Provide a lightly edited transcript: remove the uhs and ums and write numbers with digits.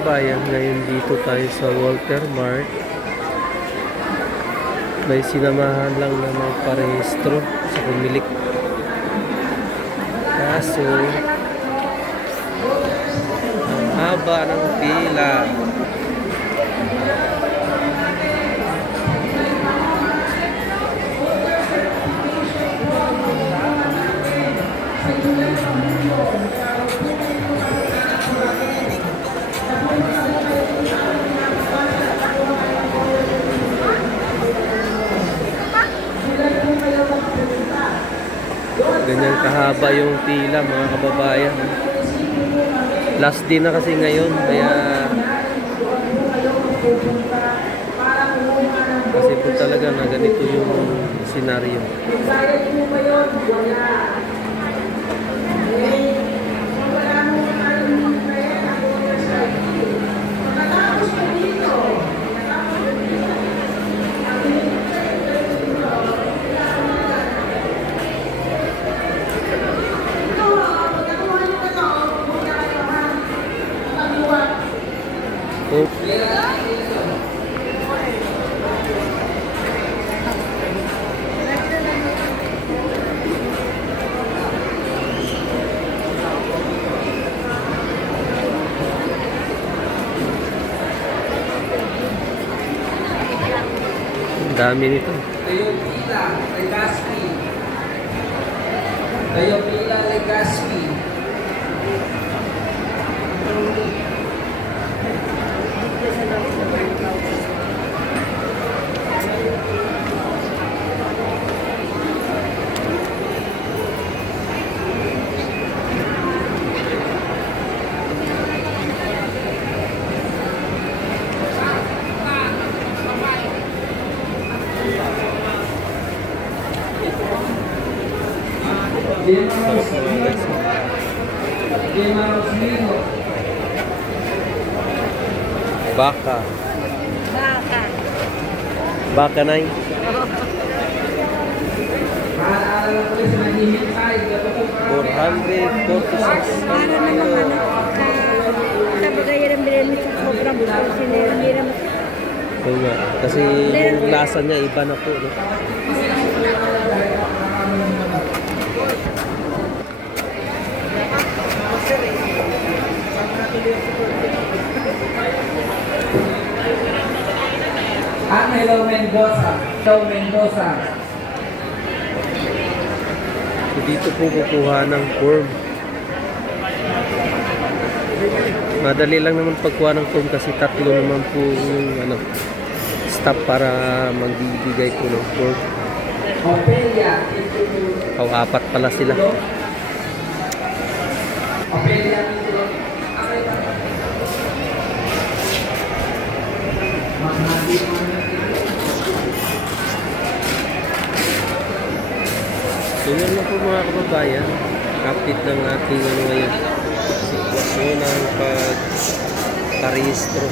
kababayan, ngayon dito tayo sa Walter Mart. May sinamahan lang na magparehistro sa pumilik. Kaso, ang haba ng pila. Ganyan kahaba yung pila, mga kababayan. Last day na kasi ngayon, kaya kasi po talaga na ganito yung senaryo. Oh. Ang dami nito. Tayo pila, Legaspi. Tayo pila, Legaspi. Baka. Baka. Baka na yun. Maalala ko sa naghihintay. 446. Para naman kabagay ng bilhin mo sa sobrang bukas. Hindi naman. Oo nga. Kasi yung lasa niya iba na po. No? Angelo Mendoza. Hello Mendoza. So, dito po kukuha ng form. Madali lang naman pagkuha ng form kasi tatlo naman po yung staff para magbibigay po ng form. Opelia. O apat pala sila. Opelia. So yun lang po mga kababayan, update ng ating ngayon sitwasyon ng pagparehistro.